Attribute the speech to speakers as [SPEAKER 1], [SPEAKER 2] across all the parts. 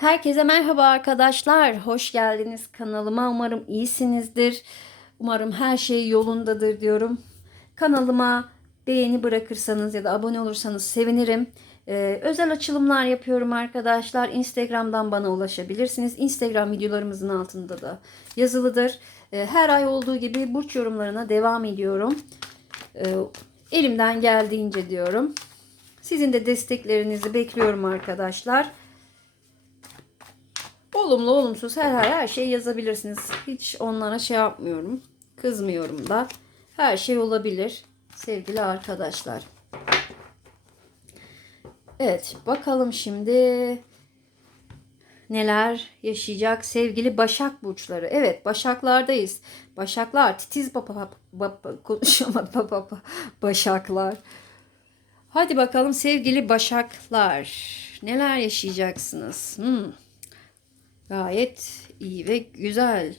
[SPEAKER 1] Herkese merhaba arkadaşlar. Hoş geldiniz kanalıma. Umarım iyisinizdir. Umarım her şey yolundadır diyorum. Kanalıma beğeni bırakırsanız ya da abone olursanız sevinirim. Ee, özel açılımlar yapıyorum arkadaşlar. Instagram'dan bana ulaşabilirsiniz. Instagram videolarımızın altında da yazılıdır. Ee, her ay olduğu gibi burç yorumlarına devam ediyorum. Ee, elimden geldiğince diyorum. Sizin de desteklerinizi bekliyorum arkadaşlar. Olumlu olumsuz her her her şey yazabilirsiniz. Hiç onlara şey yapmıyorum. Kızmıyorum da. Her şey olabilir sevgili arkadaşlar. Evet bakalım şimdi neler yaşayacak sevgili Başak burçları. Evet Başaklardayız. Başaklar titiz baba baba konuşamadım baba baba Başaklar. Hadi bakalım sevgili Başaklar. Neler yaşayacaksınız? Hmm. Gayet iyi ve güzel.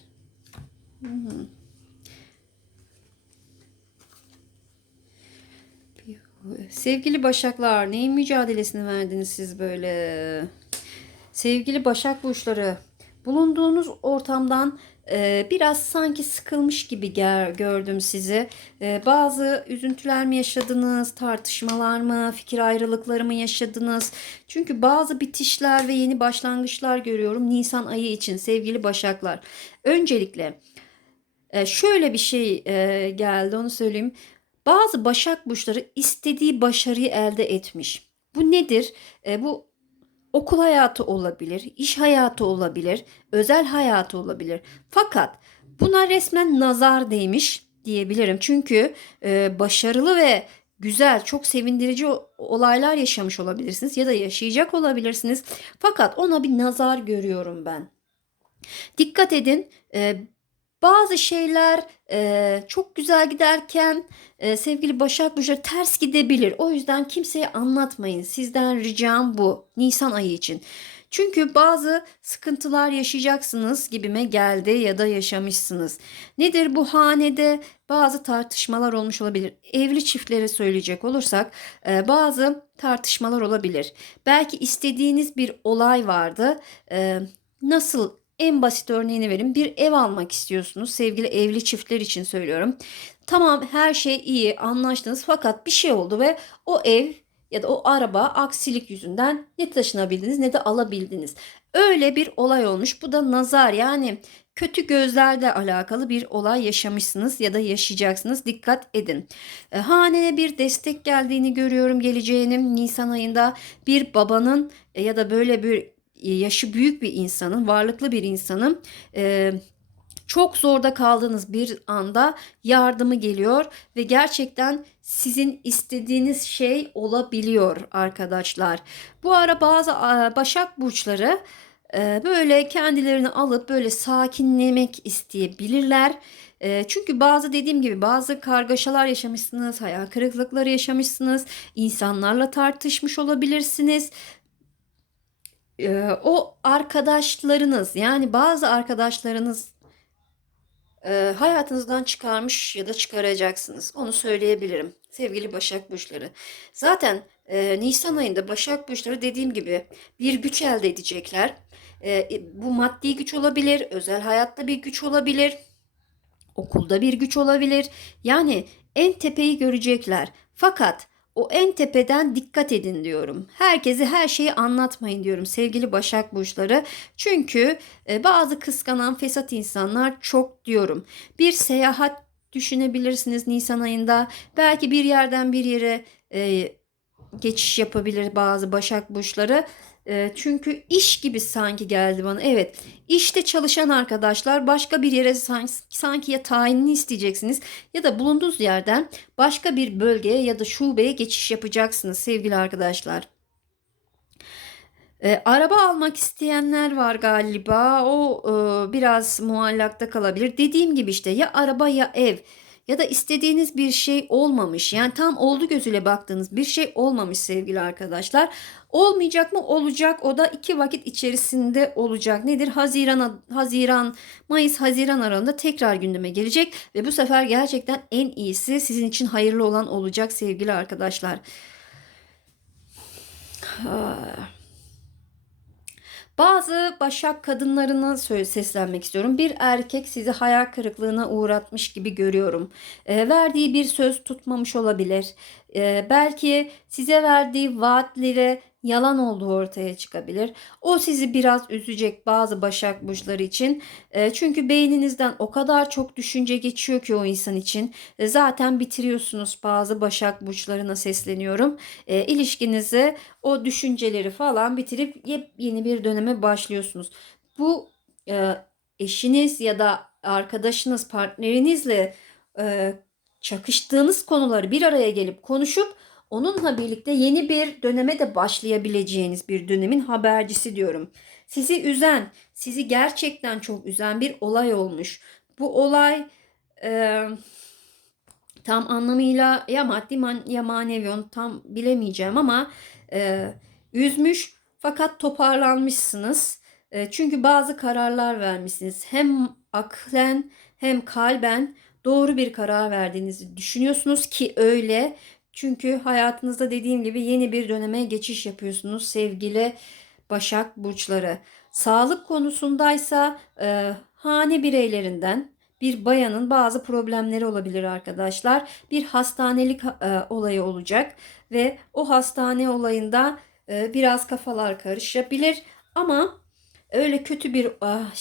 [SPEAKER 1] Sevgili Başaklar, neyin mücadelesini verdiniz siz böyle? Sevgili Başak burçları, bulunduğunuz ortamdan biraz sanki sıkılmış gibi gördüm sizi. E, bazı üzüntüler mi yaşadınız, tartışmalar mı, fikir ayrılıkları mı yaşadınız? Çünkü bazı bitişler ve yeni başlangıçlar görüyorum Nisan ayı için sevgili Başaklar. Öncelikle e, şöyle bir şey e, geldi onu söyleyeyim. Bazı Başak burçları istediği başarıyı elde etmiş. Bu nedir? E, bu okul hayatı olabilir, iş hayatı olabilir, özel hayatı olabilir. Fakat buna resmen nazar değmiş diyebilirim. Çünkü e, başarılı ve güzel, çok sevindirici olaylar yaşamış olabilirsiniz ya da yaşayacak olabilirsiniz. Fakat ona bir nazar görüyorum ben. Dikkat edin. e, bazı şeyler e, çok güzel giderken e, sevgili Başak Burcu ters gidebilir. O yüzden kimseye anlatmayın. Sizden ricam bu. Nisan ayı için. Çünkü bazı sıkıntılar yaşayacaksınız gibime geldi ya da yaşamışsınız. Nedir bu hanede bazı tartışmalar olmuş olabilir. Evli çiftlere söyleyecek olursak bazı tartışmalar olabilir. Belki istediğiniz bir olay vardı. Nasıl en basit örneğini verin. Bir ev almak istiyorsunuz. Sevgili evli çiftler için söylüyorum. Tamam her şey iyi anlaştınız fakat bir şey oldu ve o ev ya da o araba aksilik yüzünden ne taşınabildiniz ne de alabildiniz. Öyle bir olay olmuş. Bu da nazar yani kötü gözlerle alakalı bir olay yaşamışsınız ya da yaşayacaksınız. Dikkat edin. E, hanene bir destek geldiğini görüyorum geleceğinin Nisan ayında bir babanın e, ya da böyle bir yaşı büyük bir insanın, varlıklı bir insanın e, çok zorda kaldığınız bir anda yardımı geliyor ve gerçekten sizin istediğiniz şey olabiliyor arkadaşlar. Bu ara bazı Başak burçları e, böyle kendilerini alıp böyle sakinlemek isteyebilirler. E, Çünkü bazı dediğim gibi bazı kargaşalar yaşamışsınız, hayal kırıklıkları yaşamışsınız, insanlarla tartışmış olabilirsiniz e, o arkadaşlarınız yani bazı arkadaşlarınız e, hayatınızdan çıkarmış ya da çıkaracaksınız. Onu söyleyebilirim. Sevgili Başak Burçları. Zaten e, Nisan ayında Başak Burçları dediğim gibi bir güç elde edecekler. E, bu maddi güç olabilir, özel hayatta bir güç olabilir, okulda bir güç olabilir. Yani en tepeyi görecekler. Fakat o en tepeden dikkat edin diyorum. Herkese her şeyi anlatmayın diyorum sevgili Başak Burçları. Çünkü e, bazı kıskanan fesat insanlar çok diyorum. Bir seyahat düşünebilirsiniz Nisan ayında. Belki bir yerden bir yere e, geçiş yapabilir bazı Başak Burçları. E, çünkü iş gibi sanki geldi bana. Evet, işte çalışan arkadaşlar başka bir yere sanki, sanki ya tayinini isteyeceksiniz ya da bulunduğunuz yerden başka bir bölgeye ya da şubeye geçiş yapacaksınız sevgili arkadaşlar. E, araba almak isteyenler var galiba. O e, biraz muallakta kalabilir. Dediğim gibi işte ya araba ya ev ya da istediğiniz bir şey olmamış. Yani tam oldu gözüyle baktığınız bir şey olmamış sevgili arkadaşlar. Olmayacak mı? Olacak. O da iki vakit içerisinde olacak. Nedir? Haziran, Haziran, Mayıs, Haziran aralığında tekrar gündeme gelecek ve bu sefer gerçekten en iyisi sizin için hayırlı olan olacak sevgili arkadaşlar. Ha. Bazı Başak kadınlarına seslenmek istiyorum. Bir erkek sizi hayal kırıklığına uğratmış gibi görüyorum. E, verdiği bir söz tutmamış olabilir. E, belki size verdiği vaatleri yalan olduğu ortaya çıkabilir. O sizi biraz üzecek bazı Başak burçları için. E, çünkü beyninizden o kadar çok düşünce geçiyor ki o insan için. E, zaten bitiriyorsunuz bazı Başak burçlarına sesleniyorum. E, ilişkinizi o düşünceleri falan bitirip yepyeni bir döneme başlıyorsunuz. Bu e, eşiniz ya da arkadaşınız, partnerinizle e, çakıştığınız konuları bir araya gelip konuşup onunla birlikte yeni bir döneme de başlayabileceğiniz bir dönemin habercisi diyorum. Sizi üzen, sizi gerçekten çok üzen bir olay olmuş. Bu olay e, tam anlamıyla ya maddi man, ya manevi onu tam bilemeyeceğim ama e, üzmüş fakat toparlanmışsınız. E, çünkü bazı kararlar vermişsiniz. Hem aklen hem kalben doğru bir karar verdiğinizi düşünüyorsunuz ki öyle. Çünkü hayatınızda dediğim gibi yeni bir döneme geçiş yapıyorsunuz sevgili Başak burçları. Sağlık konusundaysa e, hane bireylerinden bir bayanın bazı problemleri olabilir arkadaşlar. Bir hastanelik e, olayı olacak ve o hastane olayında e, biraz kafalar karışabilir ama öyle kötü bir ah,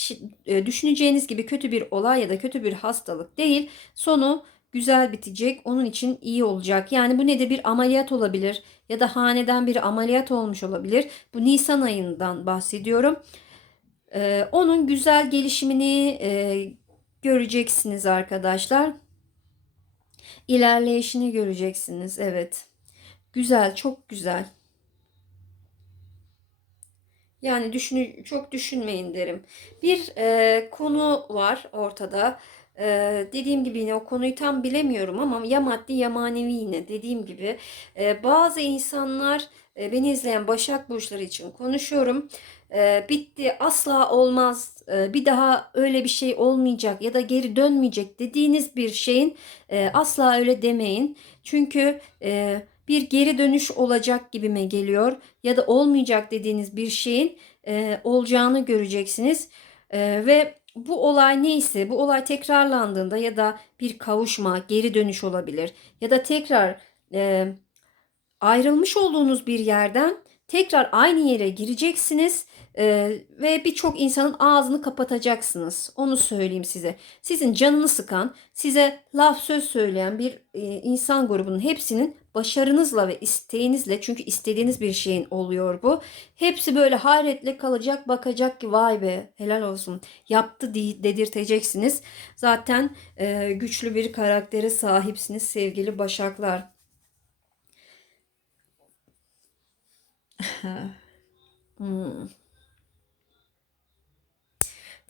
[SPEAKER 1] e, düşüneceğiniz gibi kötü bir olay ya da kötü bir hastalık değil. Sonu güzel bitecek. Onun için iyi olacak. Yani bu ne de bir ameliyat olabilir ya da haneden bir ameliyat olmuş olabilir. Bu Nisan ayından bahsediyorum. Ee, onun güzel gelişimini e, göreceksiniz arkadaşlar. İlerleyişini göreceksiniz. Evet. Güzel, çok güzel. Yani düşünü çok düşünmeyin derim. Bir e, konu var ortada. Ee, dediğim gibi yine o konuyu tam bilemiyorum ama ya maddi ya manevi yine dediğim gibi e, bazı insanlar e, beni izleyen Başak Burçları için konuşuyorum. E, bitti asla olmaz e, bir daha öyle bir şey olmayacak ya da geri dönmeyecek dediğiniz bir şeyin e, asla öyle demeyin. Çünkü e, bir geri dönüş olacak gibime geliyor ya da olmayacak dediğiniz bir şeyin e, olacağını göreceksiniz. E, ve bu olay neyse bu olay tekrarlandığında ya da bir kavuşma, geri dönüş olabilir ya da tekrar e, ayrılmış olduğunuz bir yerden tekrar aynı yere gireceksiniz e, ve birçok insanın ağzını kapatacaksınız. Onu söyleyeyim size. Sizin canını sıkan, size laf söz söyleyen bir e, insan grubunun hepsinin başarınızla ve isteğinizle çünkü istediğiniz bir şeyin oluyor bu. Hepsi böyle hayretle kalacak bakacak ki vay be helal olsun yaptı dedirteceksiniz. Zaten e, güçlü bir karaktere sahipsiniz sevgili başaklar. hmm.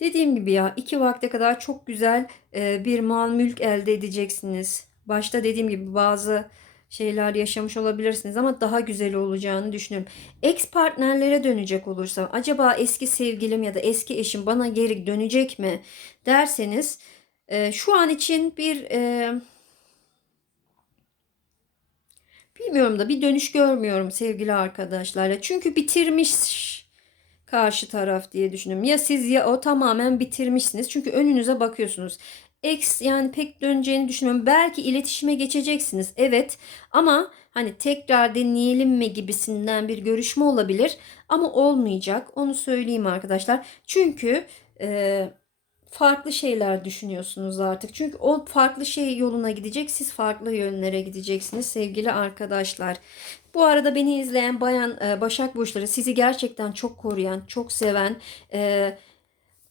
[SPEAKER 1] Dediğim gibi ya iki vakte kadar çok güzel e, bir mal mülk elde edeceksiniz. Başta dediğim gibi bazı şeyler yaşamış olabilirsiniz ama daha güzel olacağını düşünüyorum. Ex partnerlere dönecek olursam acaba eski sevgilim ya da eski eşim bana geri dönecek mi derseniz e, şu an için bir e, bilmiyorum da bir dönüş görmüyorum sevgili arkadaşlarla. Çünkü bitirmiş karşı taraf diye düşünüyorum. Ya siz ya o tamamen bitirmişsiniz. Çünkü önünüze bakıyorsunuz. X yani pek döneceğini düşünüyorum. Belki iletişime geçeceksiniz. Evet ama hani tekrar deneyelim mi gibisinden bir görüşme olabilir. Ama olmayacak. Onu söyleyeyim arkadaşlar. Çünkü e, farklı şeyler düşünüyorsunuz artık. Çünkü o farklı şey yoluna gidecek. Siz farklı yönlere gideceksiniz sevgili arkadaşlar. Bu arada beni izleyen bayan e, Başak Burçları sizi gerçekten çok koruyan, çok seven, e,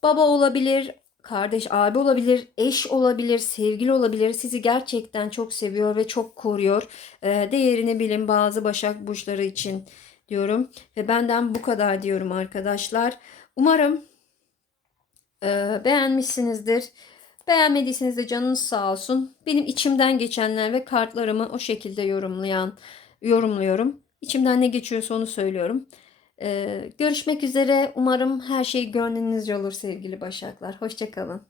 [SPEAKER 1] baba olabilir, kardeş, abi olabilir, eş olabilir, sevgili olabilir. Sizi gerçekten çok seviyor ve çok koruyor. E, değerini bilin bazı Başak Burçları için diyorum. Ve benden bu kadar diyorum arkadaşlar. Umarım e, beğenmişsinizdir. Beğenmediyseniz de canınız sağ olsun. Benim içimden geçenler ve kartlarımı o şekilde yorumlayan yorumluyorum. İçimden ne geçiyorsa onu söylüyorum. Ee, görüşmek üzere. Umarım her şey gönlünüzce olur sevgili Başaklar. Hoşçakalın.